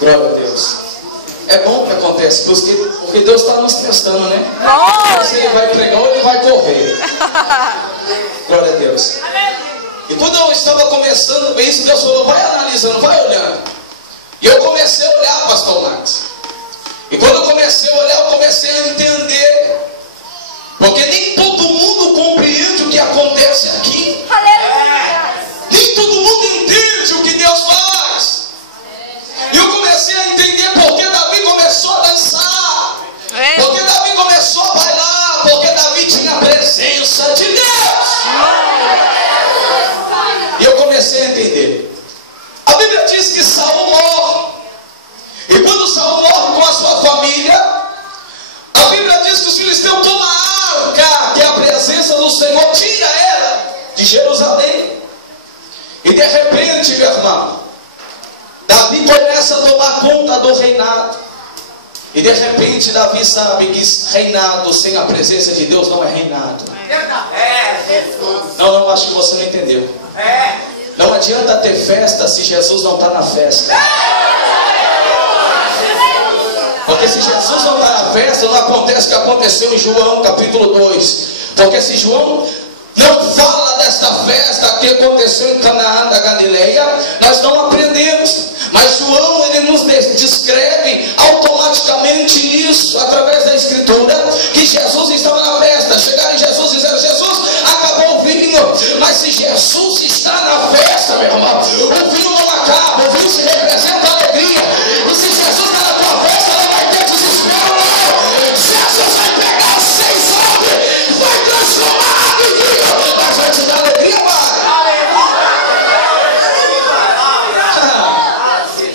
Glória a Deus. É bom que acontece, porque Deus está nos testando, né? Se Ele vai pregar ou Ele vai correr. Glória a Deus. E quando eu estava começando isso, Deus falou, vai analisando, vai olhando. E eu comecei a olhar, pastor Max. E quando eu comecei a olhar, eu comecei a entender. Porque nem todo mundo compreende o que acontece aqui. Nem todo mundo entende o que Deus faz. E eu comecei a entender porque Davi começou a dançar. Porque Davi começou a bailar. Porque Davi tinha a presença de Deus. E eu comecei a entender. A Bíblia diz que Saul morre. E quando Saul morre com a sua família, a Bíblia diz que os filisteus tomam a arca, que é a presença do Senhor, tira ela de Jerusalém. E de repente, meu irmão, Davi começa a tomar conta do reinado. E de repente Davi sabe que reinado sem a presença de Deus não é reinado. Não, acho que você não entendeu. Não adianta ter festa se Jesus não está na festa. Porque se Jesus não está na festa, não acontece o que aconteceu em João capítulo 2. Porque se João não fala desta festa que aconteceu em Canaã da Galileia, nós não aprendemos. Mas João, ele nos descreve automaticamente isso, através da Escritura, que Jesus estava na festa. Chegaram em Jesus e disseram, Jesus, acabou o vinho. Mas se Jesus está na festa, meu irmão, o vinho não acaba, o vinho se representa a alegria. E se Jesus está na tua festa, não vai ter desespero, não. Jesus vai pegar 6 homens, vai transformar em vinho, mas vai te dar alegria, Pai.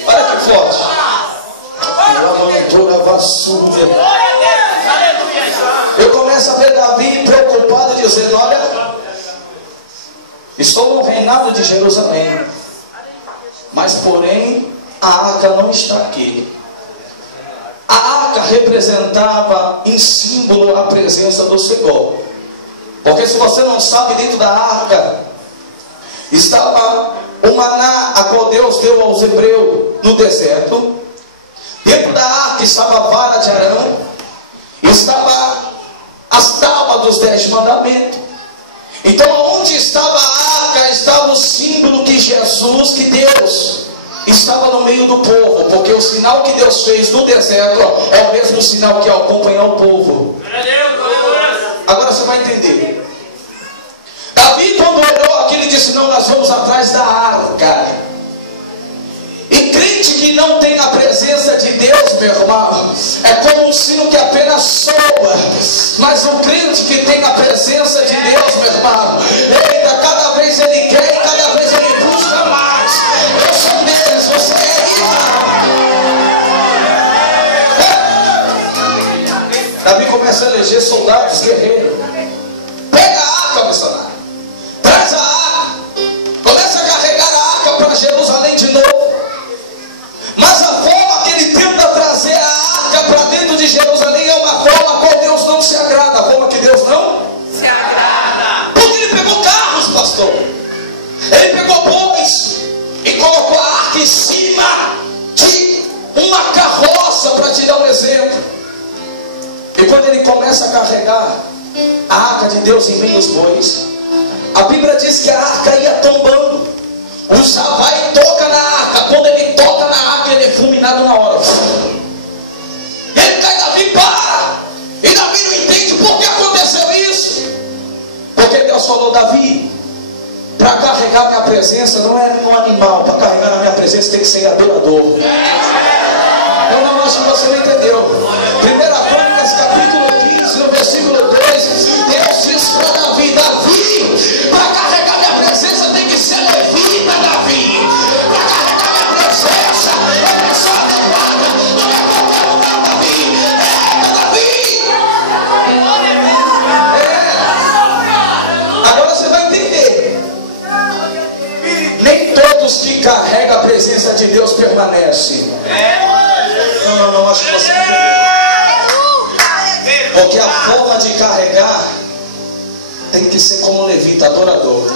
Olha que forte. Eu começo a ver Davi preocupado, dizendo, olha, estou no reinado de Jerusalém, mas porém a arca não está aqui. A arca representava em símbolo a presença do Senhor. Porque se você não sabe, dentro da arca estava o maná a qual Deus deu aos hebreus no deserto. Dentro da arca estava a vara de Arão, estava as tábuas dos 10 mandamentos. Então onde estava a arca estava o símbolo que Jesus, que Deus estava no meio do povo. Porque o sinal que Deus fez no deserto é o mesmo sinal que acompanha o povo. Agora você vai entender. Davi, quando olhou aquilo, ele disse, não, nós vamos atrás da arca. E crente que não tem a presença de Deus, meu irmão, é como um sino que apenas soa. Mas o crente que tem a presença de Deus, meu irmão, eita, cada vez ele quer e cada vez ele busca mais. Eu sou deles, você é isso. Davi começa a eleger soldados guerreiros. Pega a arca, missionário. Traz a arca. Começa a carregar a arca para Jerusalém de novo. Mas a forma que ele tenta trazer a arca para dentro de Jerusalém é uma forma a qual Deus não se agrada. A forma que Deus não se agrada. Porque ele pegou carros, pastor. Ele pegou bois e colocou a arca em cima de uma carroça, para te dar um exemplo. E quando ele começa a carregar a arca de Deus em meio aos bois, a Bíblia diz que a arca ia tombando. O vai e toca na arca. Quando ele toca na arca, ele é fulminado na hora. Ele cai, Davi para. E Davi não entende por que aconteceu isso. Porque Deus falou, Davi, para carregar minha presença não é um animal. Para carregar a minha presença tem que ser adorador. Eu não acho que você não entendeu. 1 Crônicas capítulo 15, no versículo 2, Deus diz para Davi, Davi, para carregar minha presença tem que ser levita, Davi. Para carregar minha presença, a pessoa adequada, não é qualquer lugar, Davi. Agora você vai entender. Nem todos que carregam a presença de Deus permanecem. Não, acho que você não entendeu. Porque a forma de carregar tem que ser como levita, adorador.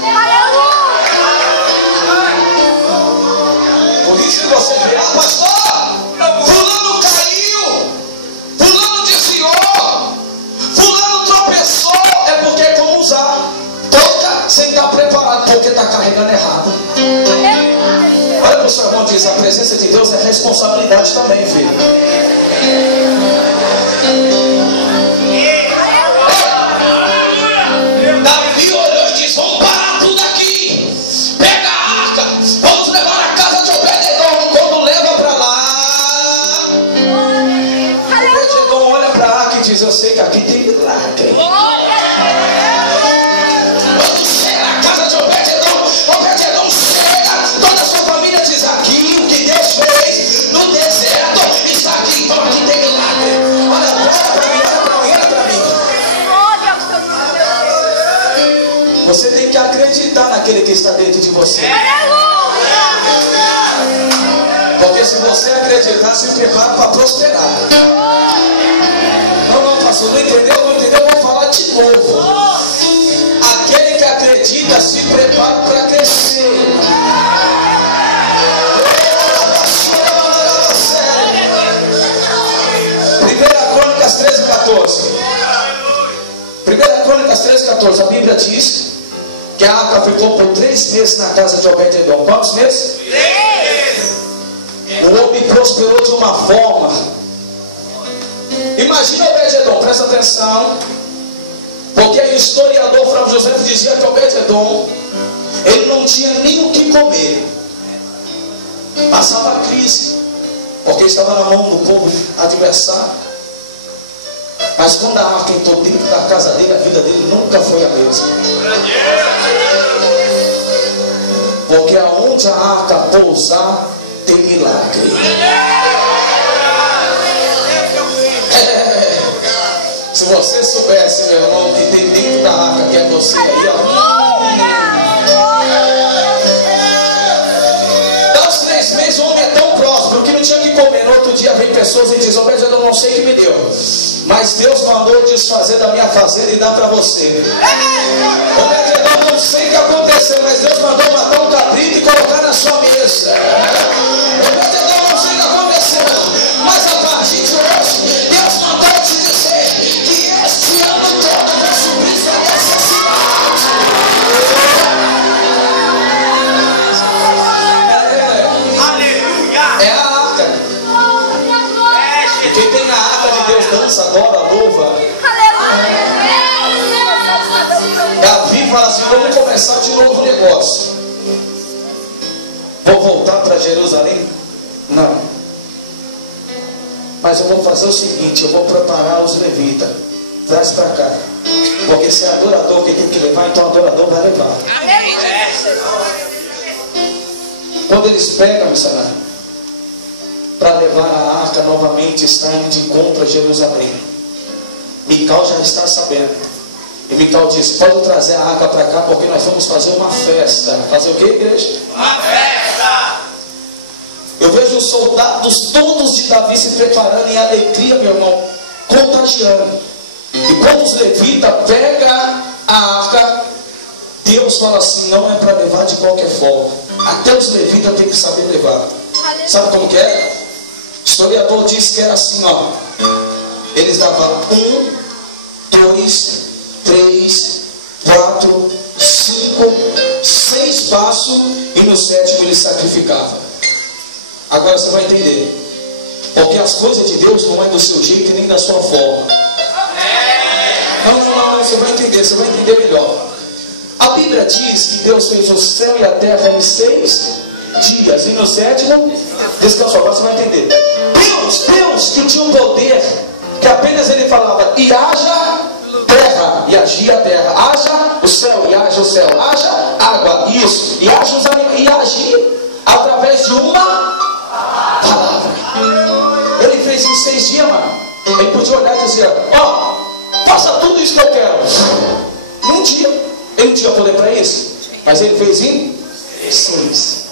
Por isso que você vê, pastor, outra mão diz: a presença de Deus é responsabilidade também, filho. Davi olhou e disse: vamos parar tudo aqui. Pega a arca, vamos levar na casa de Obed-edom. Quando leva para lá, Obed-edom olha para a arca e diz: eu sei que aqui tem milagre. Quando chega na casa de Obed-edom, Obed-edom chega, toda a sua família diz: aqui o que Deus fez no deserto está aqui, então aqui tem milagre. Olha para mim, olha para mim, olha para mim. Você tem que acreditar naquele que está dentro de você. Porque se você acreditar, se prepara para prosperar. Não, pastor, não entendeu? Não entendeu? Eu vou falar de novo. Aquele que acredita, se prepara para crescer. 1 Crônicas 13:14. 1 Crônicas 13:14. A Bíblia diz que a arca ficou por 3 meses na casa de Obed-edom. Quantos meses? 3 meses. O homem prosperou de uma forma. Imagina Obed-edom, presta atenção. Porque o historiador Flávio José dizia que Obed-edom, ele não tinha nem o que comer. Passava crise, porque estava na mão do povo adversário. Mas quando a arca entrou dentro da casa dele, a vida dele nunca foi a mesma. Porque aonde a arca pousar, tem milagre. Se você soubesse, meu irmão, que tem dentro da arca, que é você aí, ó. Dá os 3 meses, o homem é tão próspero que não tinha que comer. No outro dia vem pessoas e dizem: Obed-edom, não sei o que me deu, mas Deus mandou desfazer da minha fazenda e dar para você. Obed-edom, não sei o que aconteceu, mas Deus mandou matar um cabrito e colocar na sua mesa. Obed-edom, não sei o que aconteceu, mas a partir de hoje, Deus mandou te dizer que este ano todo eu vou suprir sua necessidade. É a arca. Quem tem a arca de Deus dança, adora, louva. Davi fala assim: vamos começar de novo o negócio. Vou voltar para Jerusalém? Não. Mas eu vou fazer o seguinte: eu vou preparar os levitas. Traz para cá. Porque se é adorador que tem que levar, então o adorador vai levar. Quando eles pegam, missionário, para levar a arca novamente, está indo de encontro a Jerusalém. Mical já está sabendo. E Mical disse: pode trazer a arca para cá, porque nós vamos fazer uma festa. Fazer o que, igreja? Uma festa! Eu vejo os soldados todos de Davi se preparando em alegria, meu irmão, contagiando. E quando os levitas pegam a arca, Deus fala assim: não é para levar de qualquer forma. Até os levitas têm que saber levar. Sabe como que é? O historiador diz que era assim, ó. Eles davam 1, 2, 3, 4, 5, 6 passos, e no 7º eles sacrificavam. Agora você vai entender. Porque as coisas de Deus não é do seu jeito e nem da sua forma. Não, você vai entender melhor. A Bíblia diz que Deus fez o céu e a terra em 6 dias, e no 7º descansou. Agora você vai entender. Deus que tinha um poder, que apenas ele falava: e haja terra, e agia a terra. Haja o céu, e haja o céu. Haja água, isso. E haja os animais, e agir através de uma palavra. Ele fez em 6 dias, mano. Ele podia olhar e dizer: ó, faça tudo isso que eu quero. Num dia. Ele não tinha poder para isso, mas ele fez em 6.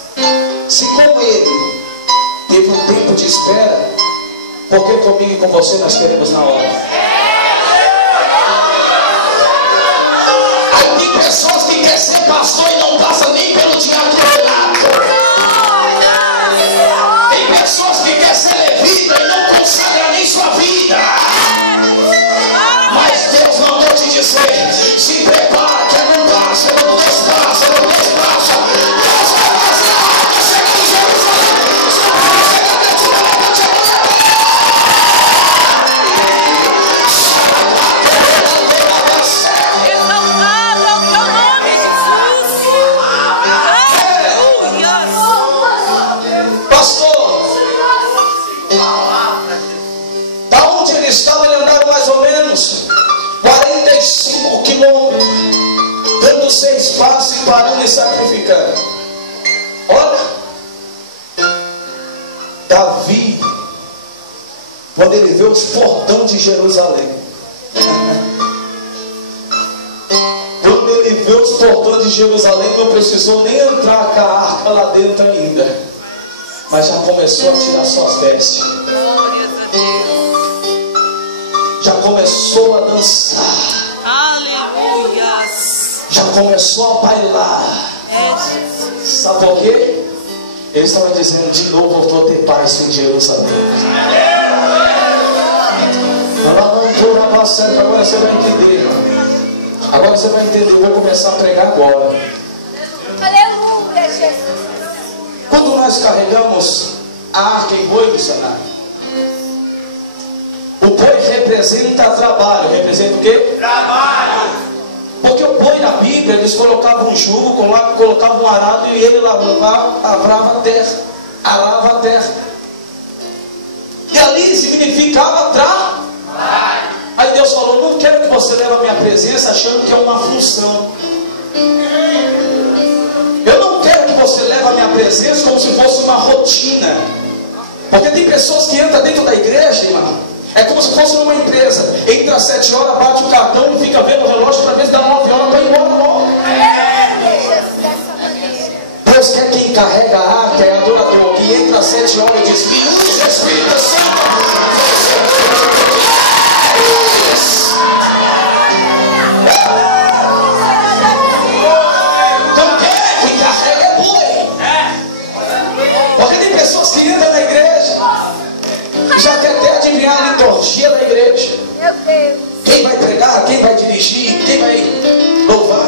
Se como ele teve um tempo de espera, porque comigo e com você nós queremos na hora. Aí tem pessoas que querem ser pastor e não passam nem pelo diaconato. Tem pessoas que querem ser levita e não consagram nem sua vida. Mas Deus mandou te dizer: se prepara, que é no passo, é no despacho, é no despacho. Deus vai fazer a obra chegar em Jerusalém. preparando e sacrificando. Olha, Davi, quando ele vê os portões de Jerusalém, quando ele vê os portões de Jerusalém, não precisou nem entrar com a arca lá dentro ainda, mas já começou a tirar suas vestes, já começou a dançar, Aleluias. já começou a bailar. Sabe por quê? Ele estava dizendo: de novo eu vou ter paz em Jerusalém. Agora você vai entender. Agora você vai entender. Eu vou começar a pregar agora. Aleluia, Jesus. Quando nós carregamos a arca em boi do cenário, o boi representa trabalho. Representa o quê? Trabalho. Porque o boi na Bíblia, eles colocavam um jugo, colocavam um arado e ele lavrava a terra, arava a terra. E ali significava trabalho. Aí Deus falou: não quero que você leve a minha presença achando que é uma função. Eu não quero que você leve a minha presença como se fosse uma rotina. Porque tem pessoas que entram dentro da igreja, irmão, é como se fosse numa empresa. Entra às 7 horas, bate o cartão e fica vendo o relógio para ver se dá 9 horas para ir embora logo. Deus quer quem carrega a arca, é adorador, que entra às 7 horas e diz: me use, Espírito Santo. Então quem carrega é boi. Porque tem pessoas que entram na igreja e já quer até adivinhar a liturgia da igreja. Meu Deus. Quem vai pregar, quem vai dirigir, quem vai louvar.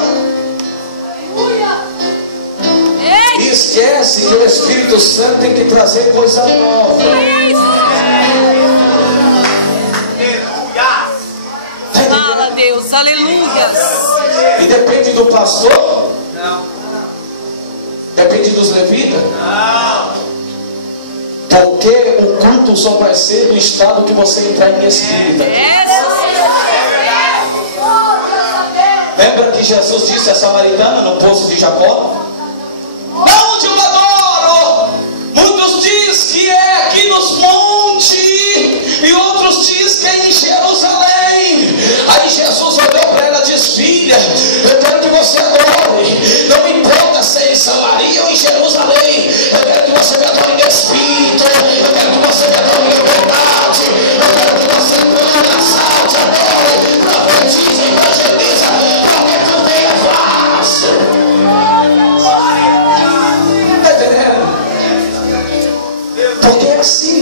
E esquece que o Espírito Santo tem que trazer coisa nova. Fala, Deus, aleluia. E depende do pastor? Não. Depende dos levitas? Não. Porque o culto só vai ser do estado que você entrar em espírito. Lembra que Jesus disse à samaritana no poço de Jacó? Onde eu adoro? Muitos dizem que é aqui nos montes e outros dizem que é em Jerusalém. Aí Jesus olhou para ela e disse: filha, eu quero que você adore. Não me importa se é em Samaria ou em Jerusalém. Eu quero que você me adore em espírito. Eu quero que você me adore em verdade. Eu quero que você cante, salte, adore, profetize, evangeliza, porque tudo é fácil. Está entendendo? Porque é assim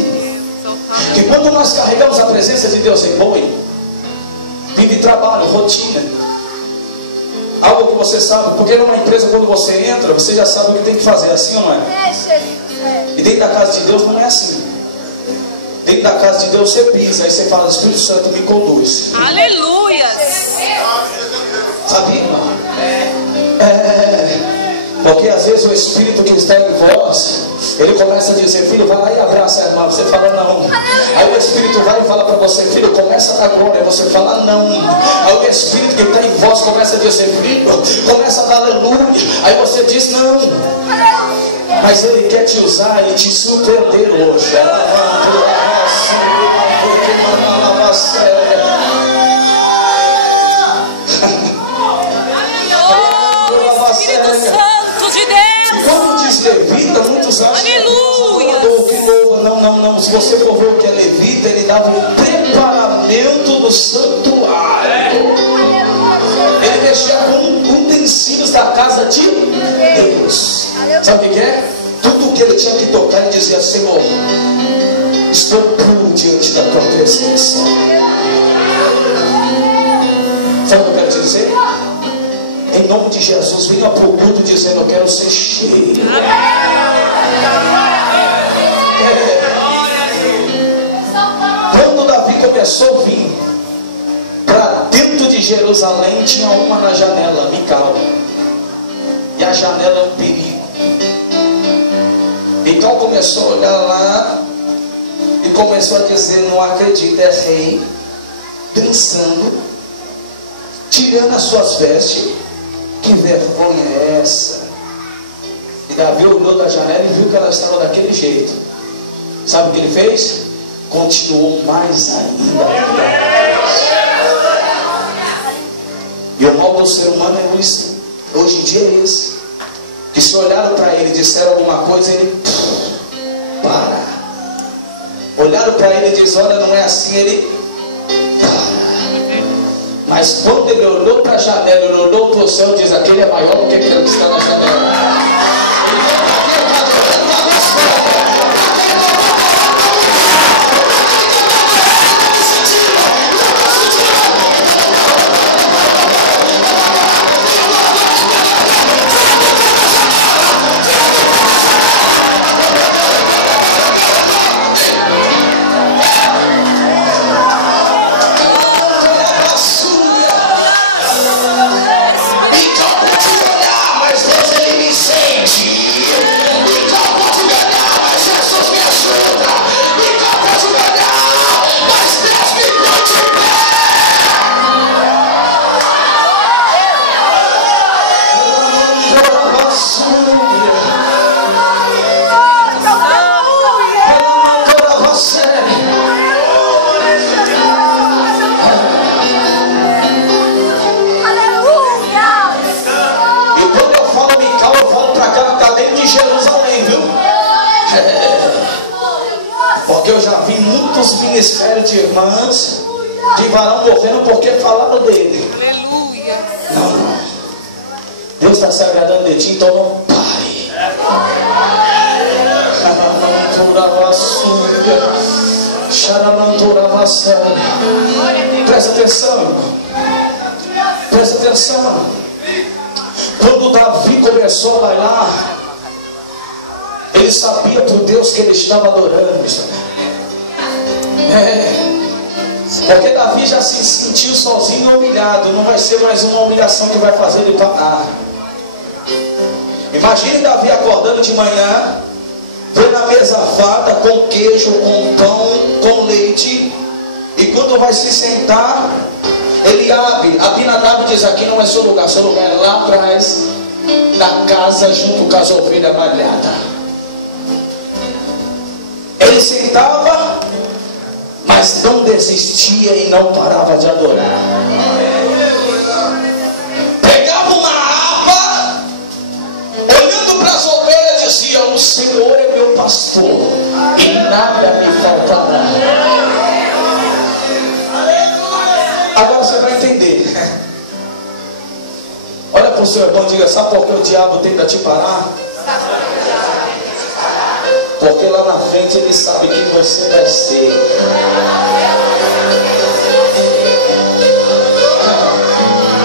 que quando nós carregamos a presença de Deus em boi, vive trabalho, rotina, algo que você sabe. Porque numa empresa, quando você entra, você já sabe o que tem que fazer, assim ou não é? E dentro da casa de Deus não é assim. Dentro da casa de Deus você pisa, aí você fala: Espírito Santo me conduz. Aleluia. Sabia, irmão? Porque às vezes o Espírito que está em vós, ele começa a dizer: filho, vai lá e abraça a irmã. Você fala: não. Aí o Espírito vai e fala para você: filho, começa a dar glória. Você fala: não. Aí o Espírito que está em vós começa a dizer: filho, começa a dar aleluia. Aí você diz: não. Mas ele quer te usar e te surpreender hoje. Espírito Santo de Deus. Quando diz levita, muitos acham Aleluia. que louva. Não. Se você for ver o que é levita, ele dava um preparamento do santuário. Ele mexia com utensílios da casa de Deus. Sabe o que é? Tudo que ele tinha que tocar, ele dizia: Senhor, estou puro diante da tua presença. Sabe o que eu quero te dizer? Em nome de Jesus, venha para o culto dizendo: eu quero ser cheio. Quando Davi começou a vir para dentro de Jerusalém, tinha uma na janela, Mical. E a janela é um perigo. Então começou a olhar lá e começou a dizer: não acredito, é rei, dançando, tirando as suas vestes. Que vergonha é essa? E Davi olhou da janela e viu que ela estava daquele jeito. Sabe o que ele fez? Continuou mais ainda. E o mal do ser humano é isso. Hoje em dia é esse. Que se olharam para ele e disseram alguma coisa, ele para. Olharam para ele e disseram, olha, não é assim, ele para. Mas quando ele olhou para a janela, ele olhou para o céu, diz, aquele é maior do que aquele que está na janela. Ministérios de irmãs de varão morrendo porque falaram dele. Aleluia. Não. Deus está se agradando de ti, então não pare. Presta atenção. Presta atenção. Quando Davi começou a bailar, ele sabia por Deus que ele estava adorando. Porque Davi já se sentiu sozinho e humilhado. Não vai ser mais uma humilhação que vai fazer ele parar. Imagine Davi acordando de manhã, vendo a mesa farta com queijo, com pão, com leite. E quando vai se sentar, ele abre. Abinadab diz, aqui não é seu lugar é lá atrás da casa, junto com as ovelhas malhadas. Ele sentava, mas não desistia e não parava de adorar. Pegava uma harpa, olhando para as ovelhas, dizia, o Senhor é meu pastor e nada me faltará. Agora você vai entender. Olha para o seu irmão e diga, sabe por que o diabo tenta te parar? Porque lá na frente ele sabe que você vai ser.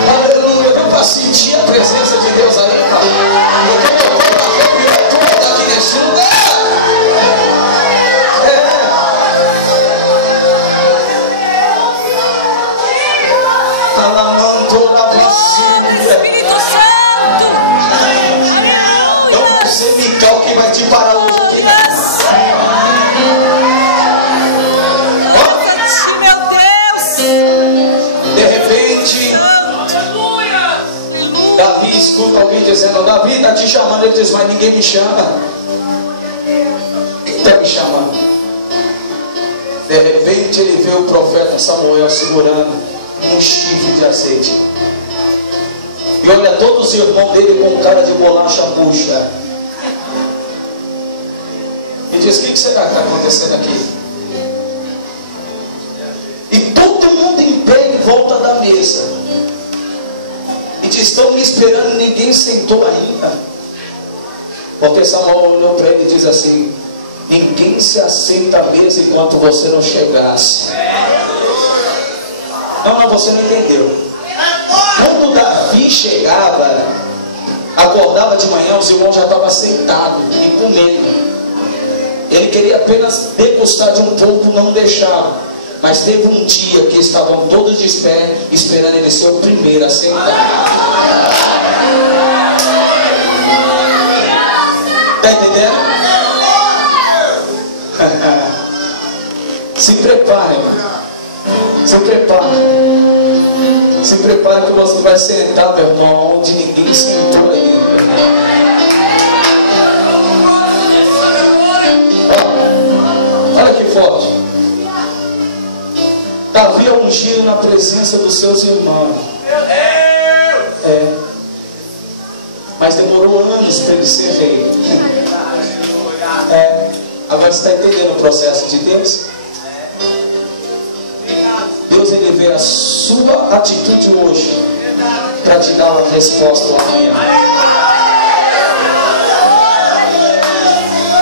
Aleluia, deu para sentir a presença de Deus aí, irmão? Porque meu corpo arrepia tudo aqui nesse lugar. Espírito Santo. É o semical que vai te parar hoje. Davi escuta alguém dizendo, Davi está te chamando. Ele diz, mas ninguém me chama. Quem está me chamando? De repente ele vê o profeta Samuel segurando um chifre de azeite. E olha todos os irmãos dele com cara de bolacha murcha. E diz, o que será que está acontecendo aqui? E todo mundo em pé em volta da mesa. E diz, estão me esperando, ninguém sentou ainda. Porque Samuel olhou para ele e diz assim, ninguém se assenta à mesa enquanto você não chegasse. Não, você não entendeu. Quando Davi chegava, acordava de manhã, os irmãos já estavam sentados e comendo. Ele queria apenas degustar de um pouco, não deixava. Mas teve um dia que estavam todos de pé, esperando ele ser o primeiro a sentar. Está entendendo? Se prepare, irmão. Se prepare. Se prepare que você vai sentar, meu irmão, onde ninguém sentou ainda. Olha que forte. Davi é ungido na presença dos seus irmãos. Mas demorou anos para ele ser rei. Agora você está entendendo o processo de Deus? Deus, ele vê a sua atitude hoje para te dar uma resposta amanhã.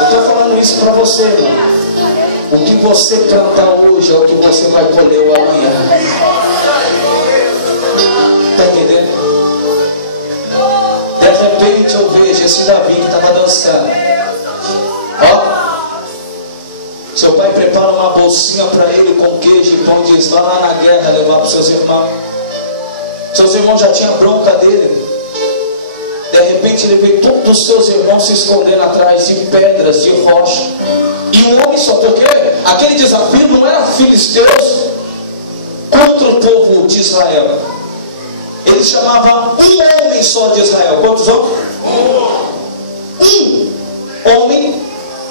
Eu estou falando isso para você, irmão. O que você plantar hoje é o que você vai colher o amanhã. Está entendendo? De repente eu vejo esse Davi que estava dançando. Ó, seu pai prepara uma bolsinha para ele com queijo e pão, diz: vá lá na guerra levar para os seus irmãos. Seus irmãos já tinham bronca dele. De repente ele vê todos os seus irmãos se escondendo atrás de pedras, de rocha. E um homem só, porque aquele desafio não era filisteus contra o povo de Israel. Ele chamava um homem só de Israel. Quantos homens? Um homem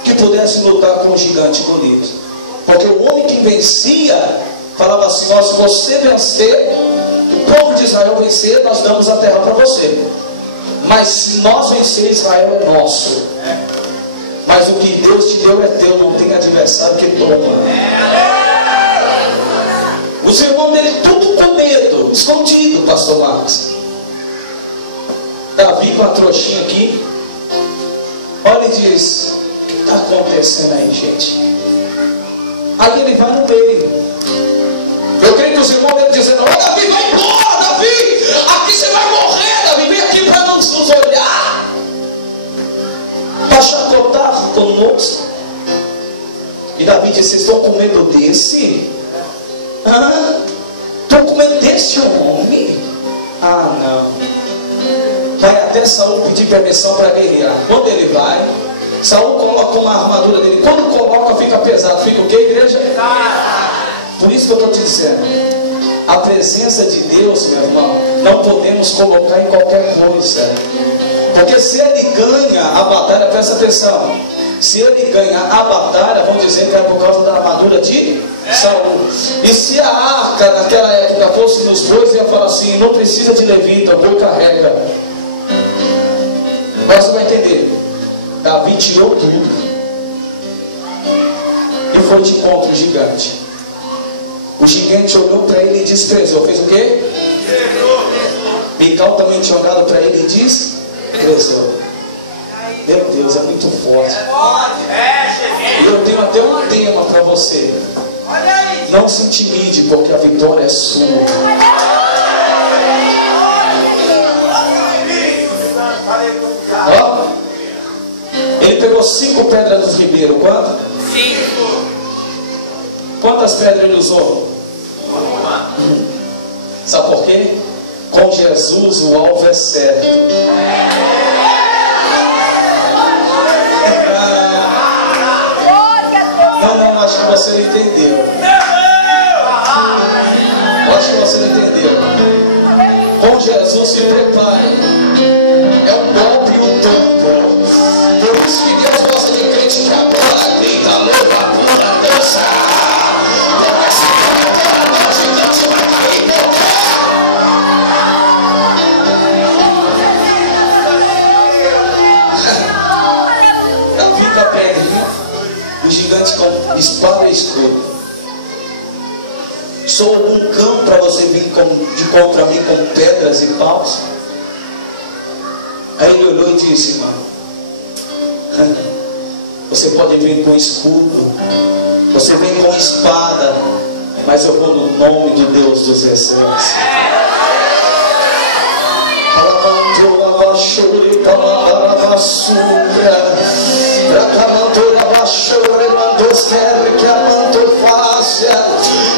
que pudesse lutar com o gigante Golias. Porque o homem que vencia falava assim: ó, se você vencer, o povo de Israel vencer, nós damos a terra para você. Mas se nós vencer, Israel é nosso. Mas o que Deus te deu é teu, não tem adversário que toma. Os irmãos dele tudo com medo, escondido, pastor Marcos. Davi com a trouxinha aqui, olha e diz: o que está acontecendo aí, gente? Aí ele vai no meio. Eu creio que os irmãos dele dizendo: ó, Davi, vai embora, Davi, aqui você vai morrer, Davi, vem aqui para não nos olhar, para chacotar conosco. E Davi disse: vocês estão com medo desse? Estão com medo desse homem? Ah, não. Vai até Saul pedir permissão para guerrear. Quando ele vai, Saul coloca uma armadura dele. Quando coloca, fica pesado. Fica o que, igreja? Por isso que eu estou te dizendo, a presença de Deus, meu irmão, não podemos colocar em qualquer coisa. Porque se ele ganha a batalha, presta atenção, se ele ganha a batalha, vão dizer que é por causa da armadura de Saul. E se a arca naquela época fosse nos bois, ia falar assim: não precisa de levita, o boi carrega. Agora você vai entender. Davi tirou tudo e foi de encontro o gigante. O gigante olhou para ele e desprezou. Fez o quê? Mical também tinha olhado para ele e desprezou. Meu Deus, é muito forte. E eu tenho até um tema para você. Não se intimide, porque a vitória é sua. Ó, ele pegou 5 pedras do ribeiro. Quanto? 5. Quantas pedras ele usou? Sabe por quê? Com Jesus o alvo é certo. Não, acho que você não entendeu. Acho que você não entendeu. Com Jesus se prepare. É um golpe e um tombo. Por isso que Deus gosta de crente que agora grita, louva, pula, dança. Porque se for a gigante vai cair em Davi com a pedrinha, o gigante com espada e escudo. Sou algum cão para você vir de contra mim com pedras e paus? Aí ele olhou e disse: irmão, você pode vir com escudo, você vem com espada, mas eu vou no nome do Deus dos exércitos.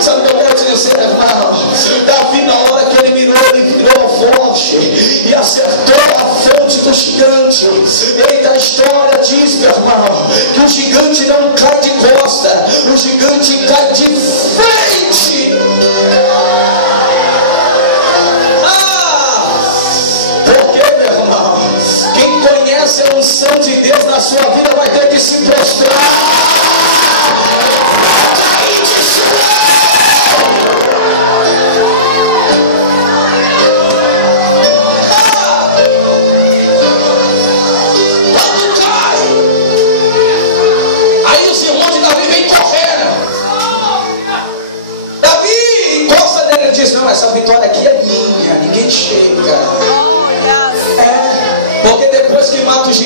Sabe o que eu quero te dizer, irmão? Davi, na hora que ele mirou a forte e acertou a fonte do gigante. Eita, a história diz, meu irmão, que o gigante não cai de costa, o gigante cai de frente.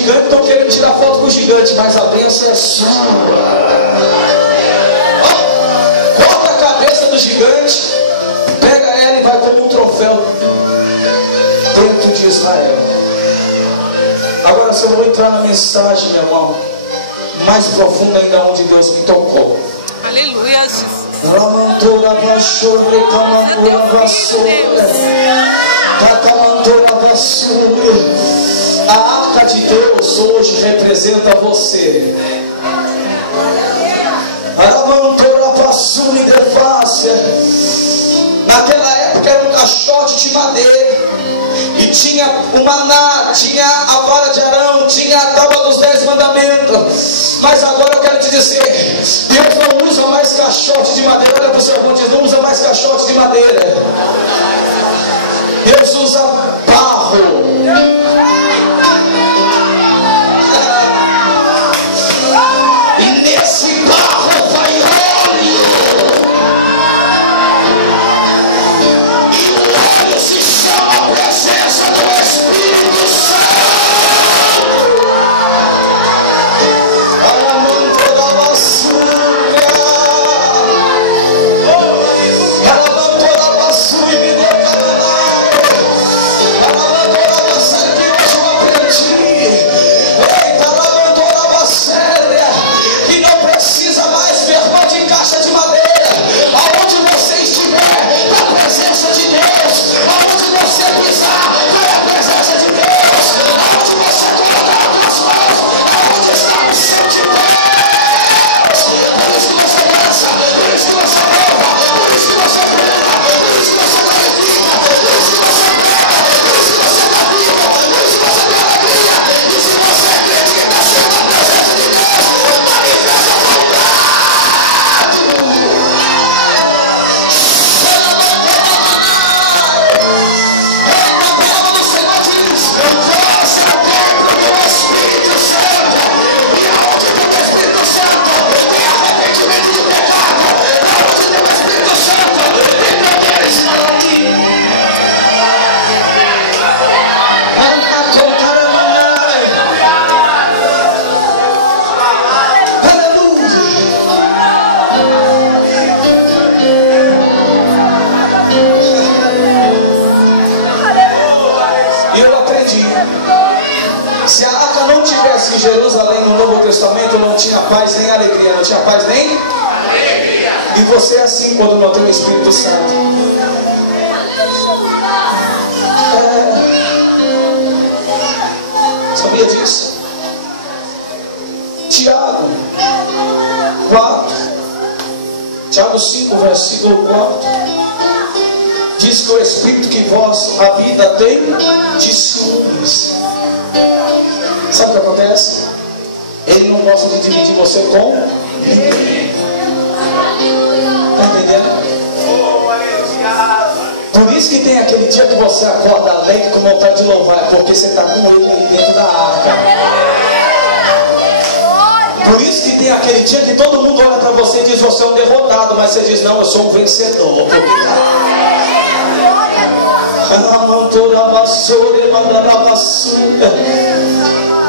gigantes estão querendo tirar foto com o gigante, mas a bênção é sua. Corta a cabeça do gigante, pega ela e vai como um troféu dentro de Israel. Agora se eu vou entrar na mensagem, meu irmão, mais profunda ainda onde Deus me tocou. Aleluia, Jesus. A arca de Deus hoje representa você. Naquela época era um caixote de madeira, e tinha o maná, tinha a vara de Arão, tinha a tábua dos 10 mandamentos. Mas agora eu quero te dizer, Deus não usa mais caixote de madeira. Olha para o seu irmão e diz: não usa mais caixote de madeira. Deus usa barro. E nesse barro vai óleo. E o óleo se chama a presença do Espírito Santo. Se a arca não tivesse em Jerusalém no Novo Testamento, não tinha paz nem alegria. Não tinha paz nem alegria. E você é assim quando não tem o Espírito Santo. Sabia disso? Tiago 4, Tiago 5, versículo 4, diz que o Espírito que vós a vida tem de ciúmes. Sabe o que acontece? Ele não gosta de dividir você com ninguém. Está entendendo? Por isso que tem aquele dia que você acorda alegre com vontade de louvar, porque você está com ele ali dentro da arca. Por isso que tem aquele dia que todo mundo olha para você e diz: você é um derrotado, mas você diz: não, eu sou um vencedor.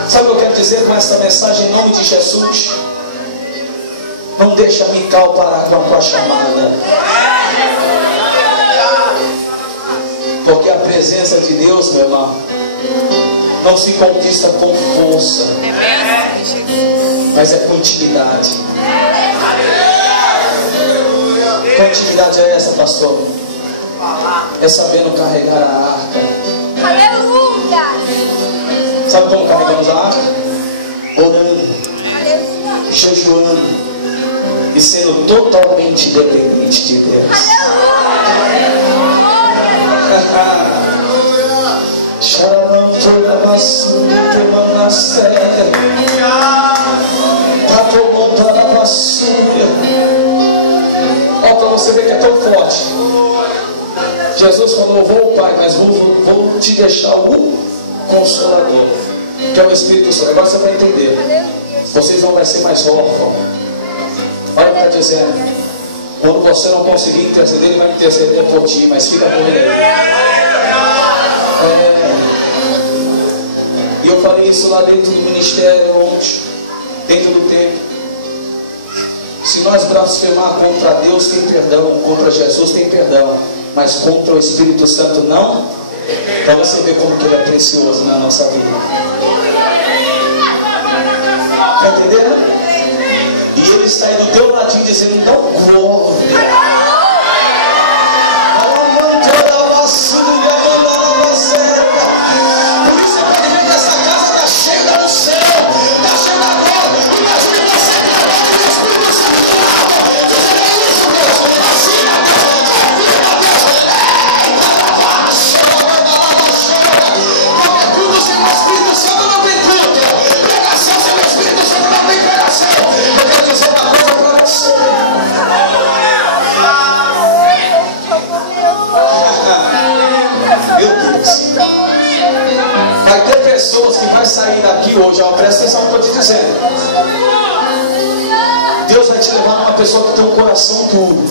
Sabe o que eu quero dizer com essa mensagem em nome de Jesus? Não deixa Mical parar com a tua chamada, porque a presença de Deus, meu irmão, não se conquista com força, mas é com intimidade. Que intimidade é essa, pastor? É sabendo carregar a arca. Aleluia! Sabe como carregamos a arca? Orando, jejuando e sendo totalmente dependente de Deus. Olha para você ver que é tão forte. Jesus falou: vou, Pai, mas vou te deixar o Consolador, que é o Espírito Santo. Agora você vai entender. Vocês não vão ser mais órfãos. Olha o que está dizendo. Quando você não conseguir interceder, ele vai interceder por ti, mas fica com ele. E eu falei isso lá dentro do ministério ontem, dentro do templo. Se nós blasfemar contra Deus tem perdão, contra Jesus tem perdão, mas contra o Espírito Santo não. Para você ver como que ele é precioso na nossa vida. Está entendendo? E ele está aí do teu ladinho dizendo, não glória. Vai ter pessoas que vai sair daqui hoje, ó, presta atenção no que eu estou te dizendo. Deus vai te levar numa pessoa que tem um coração duro.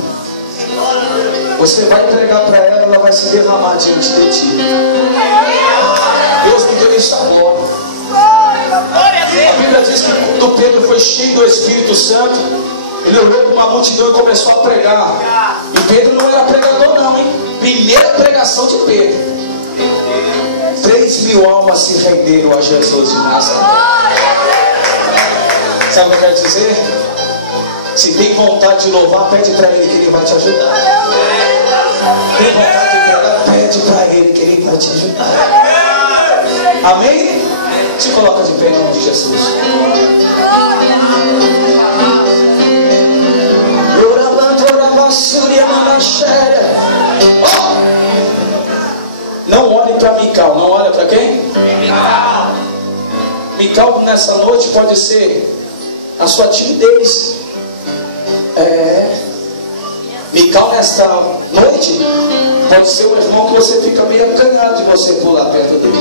Você vai entregar para ela, ela vai se derramar diante de ti. Deus me deu isso agora. A Bíblia diz que quando Pedro foi cheio do Espírito Santo, ele olhou para uma multidão e começou a pregar. E Pedro não era pregador não, hein? Primeira pregação de Pedro. 3.000 almas se renderam a Jesus de Nazaré. Sabe o que eu quero dizer? Se tem vontade de louvar, pede para Ele que Ele vai te ajudar. Tem vontade de pregar, pede para Ele que Ele vai te ajudar. Amém? Se coloca de pé em nome de Jesus. Oh! Não olhe para Mical. Não olha para quem? Mical nessa noite pode ser a sua timidez. Mical nesta noite pode ser um irmão que você fica meio acanhado de você pular perto dele.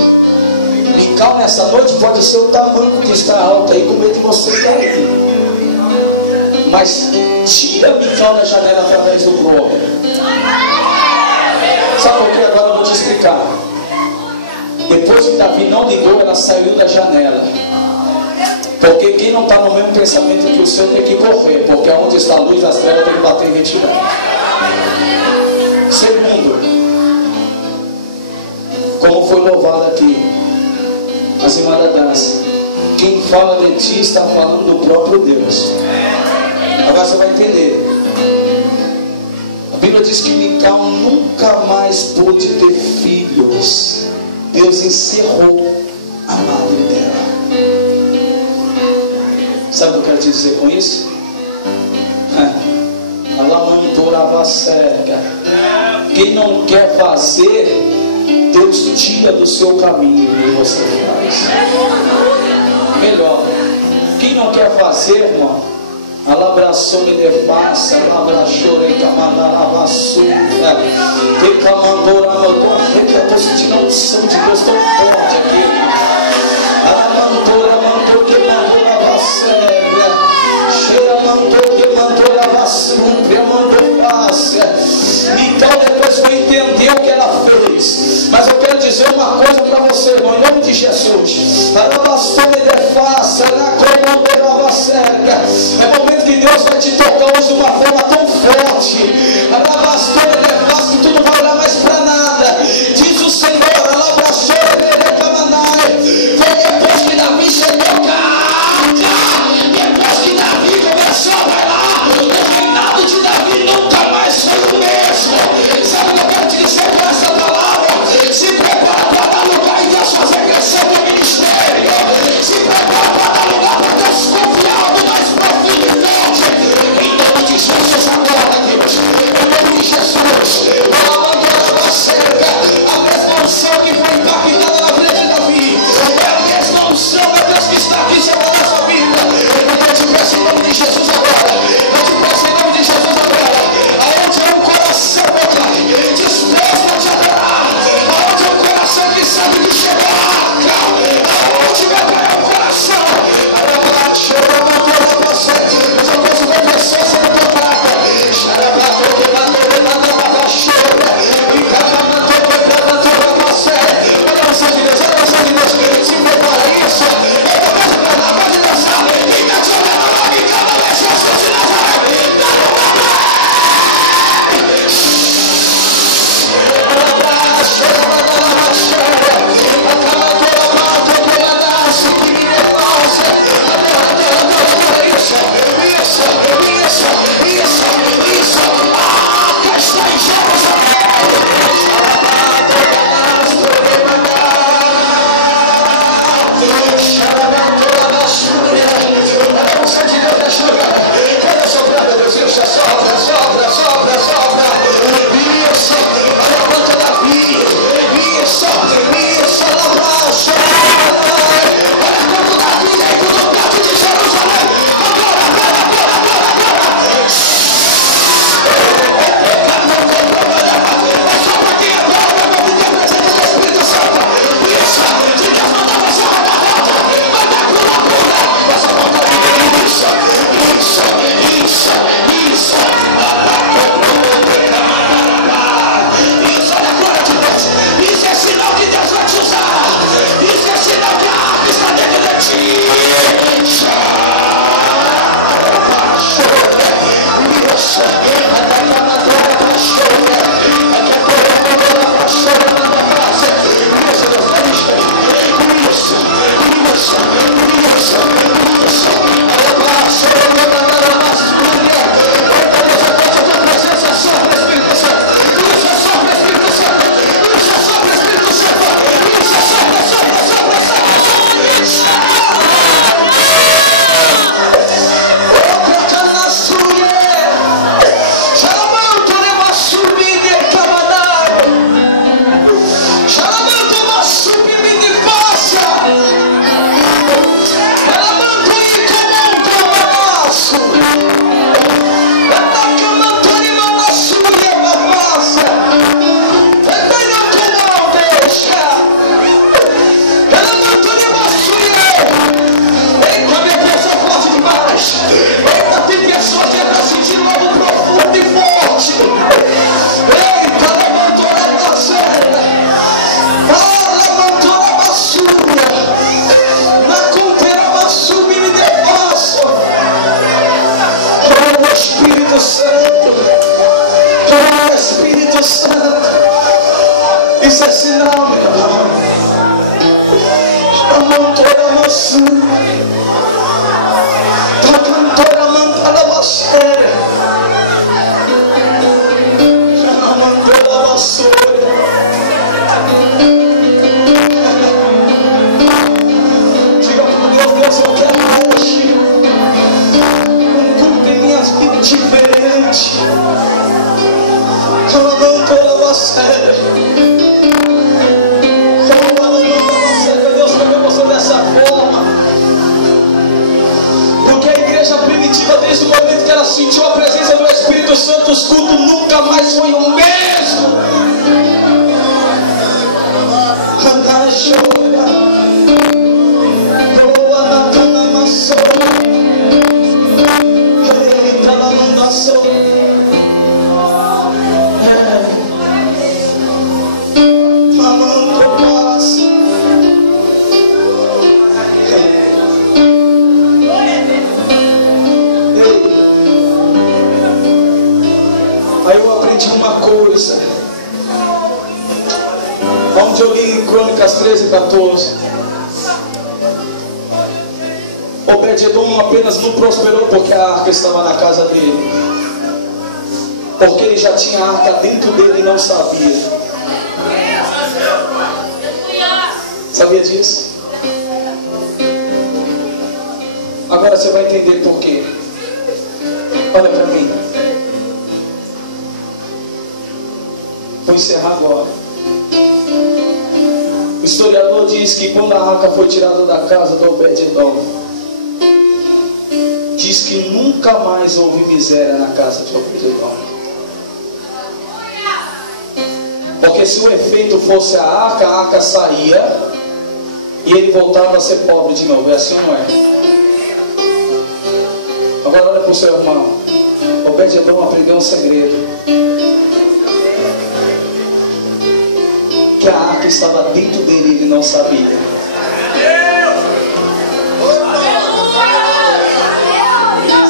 Mical nessa noite pode ser o tamanho que está alto aí com medo de você cair. Mas tira Mical da janela através do glória. Sabe por que? Agora eu vou te explicar. Depois que Davi não ligou, ela saiu da janela. Porque quem não está no mesmo pensamento que o seu tem que correr. Porque onde está a luz, as trevas tem que bater em retirada. Segundo, como foi louvado aqui, as irmãs da dança, quem fala de ti está falando do próprio Deus. Agora você vai entender. A Bíblia diz que Mical nunca mais pôde ter filhos. Deus encerrou a madre dela. Sabe o que eu quero dizer com isso? Quem não quer fazer, Deus tira do seu caminho e você faz. Melhor, quem não quer fazer, irmão, alabraçou e defassa, alabraçou e camandarabassu, decamandora, eu estou sentindo a unção de Deus tão forte aqui. Alamandora, mandou que mandou a vasséria, cheira mandou que mandou a vassúria, mandou fácil. Então depois foi entender o que ela fez. Mas eu quero dizer uma coisa para você, irmão, em nome de Jesus. É momento que Deus vai te tocar hoje de uma forma tão forte. Que tu não vai olhar mais para nada. Diz o Senhor, foi depois que Davi chegou cá. Depois que Davi começou a bailar, o reinado de Davi nunca mais foi o mesmo. Sabe o que eu quero te dizer com essa palavra? Se prepara para dar lugar e Deus fazer crescer o ministério. Se prepara para dar lugar para Deus confiar no mais profundo e forte. Em nome de Santo. Espírito Santo. Isso é sinal, meu irmão. A cantora maçã. A cantora mandada basqueira. A mandada vassoura. Diga para Deus, Deus, eu quero hoje um culto em minhas vidas diferente. A cantora basqueira. Dessa forma, porque a igreja primitiva, desde o momento que ela sentiu a presença do Espírito Santo, os cultos nunca mais foi o mesmo. Aí eu aprendi uma coisa, onde eu li em Crônicas 13 e 14. Obed-edom apenas não prosperou porque a arca estava na casa dele, porque ele já tinha a arca dentro dele e não sabia. Sabia disso? Agora você vai entender por quê. Olha para mim. Vou encerrar agora. O historiador diz que quando a arca foi tirada da casa do Obed-edom, diz que nunca mais houve miséria na casa de Obed-edom. Porque se o efeito fosse a arca saía e ele voltava a ser pobre de novo. É assim ou não é? Agora olha para o seu irmão. Obed-edom aprendeu um segredo. Que a arca estava dentro dele e ele não sabia.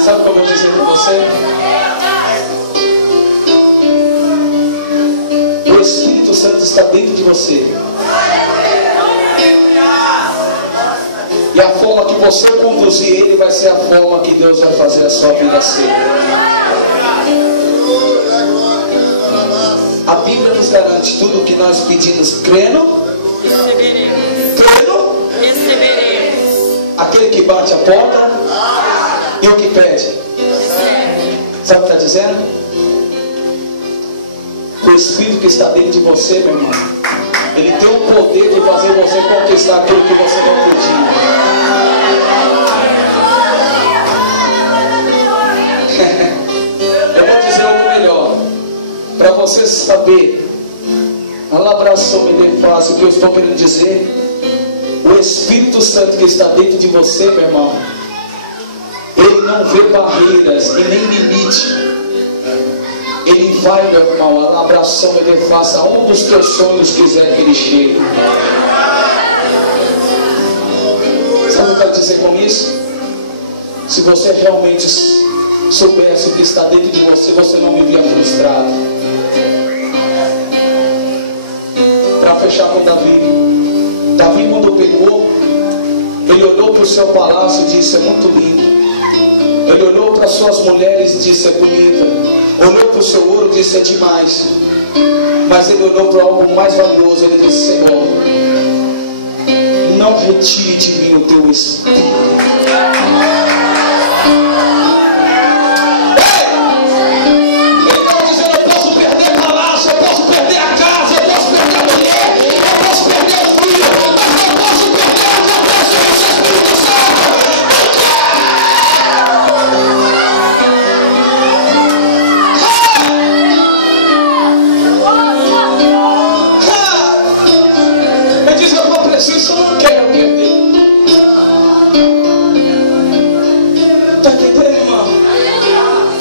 Sabe o que eu vou dizer para você? O Espírito Santo está dentro de você. E a forma que você conduzir ele vai ser a forma que Deus vai fazer a sua vida ser. A Bíblia nos garante tudo o que nós pedimos crendo. Crendo. Aquele que bate a porta e o que pede. Sabe o que está dizendo? O Espírito que está dentro de você, meu irmão, ele tem o poder de fazer você conquistar aquilo que você não podia. Eu vou dizer algo melhor. Para você saber, alabração me dê fácil, o que eu estou querendo dizer, o Espírito Santo que está dentro de você, meu irmão, ele não vê barreiras e nem limite. Ele vai, meu irmão, alabração me dê fácil, aonde os teus sonhos quiser que ele chegue. Sabe o que eu quero dizer com isso? Se você realmente soubesse o que está dentro de você, você não vivia frustrado. Para fechar com Davi, quando pegou, ele olhou para o seu palácio e disse: é muito lindo. Ele olhou para as suas mulheres e disse: é bonita. Olhou para o seu ouro e disse: é demais. Mas ele olhou para algo mais valioso. Ele disse: Senhor, não retire de mim o teu Espírito.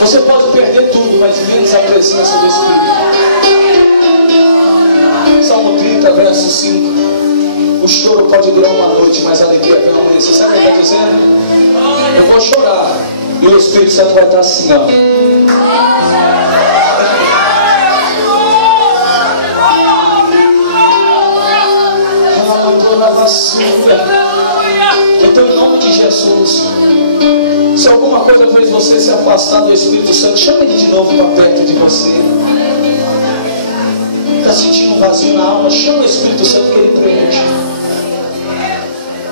Você pode perder tudo, mas menos a presença do Espírito. Salmo 30, verso 5. O choro pode durar uma noite, mas a alegria pela manhã. Você sabe o que está dizendo? Eu vou chorar e o Espírito Santo vai estar assim, ó. Então, em nome de Jesus, se alguma coisa fez você se afastar do Espírito Santo, chama ele de novo para perto de você. Está sentindo um vazio na alma? Chama o Espírito Santo que ele preenche.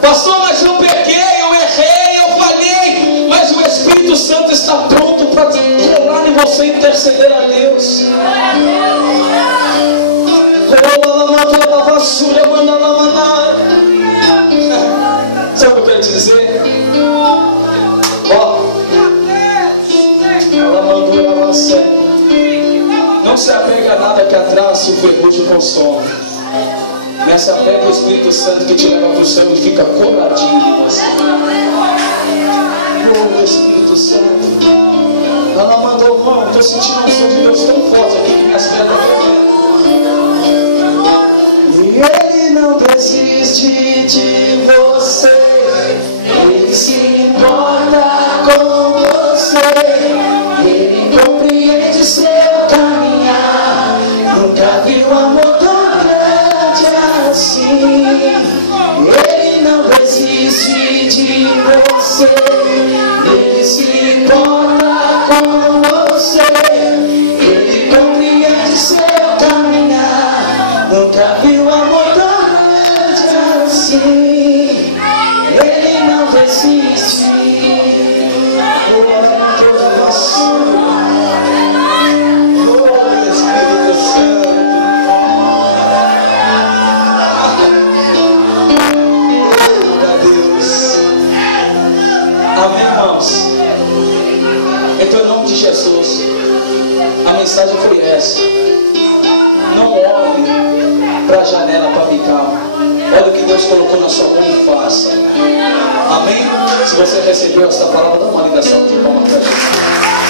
Pastor, mas eu pequei, eu errei, eu falhei. Mas o Espírito Santo está pronto para colar em você e interceder a Deus. Sabe o que eu quero te dizer? Ó, ela mandou ela avançar. Não se apega a nada que atrás o ferrugem consome. Mas se apega ao Espírito Santo que te leva para o céu e fica coladinho em você. Oh, Espírito Santo. Ela mandou, irmão, estou sentindo um som de Deus tão forte aqui que minhas pernas estão. E Ele não desiste de você. Ele se importa com você. Ele compreende seu caminhar. Nunca viu amor tão grande assim. Ele não desiste de você. Ele se importa com você. Ele compreende seu caminhar. Nunca viu amor tão grande assim. Ele não desiste. Amém, irmãos? Então, em nome de Jesus, a mensagem foi essa. Não olhe para a janela para ficar. Olha o que Deus colocou na sua mão e faça. Amém? Se você recebeu essa palavra, dá uma ligação de palma para Jesus.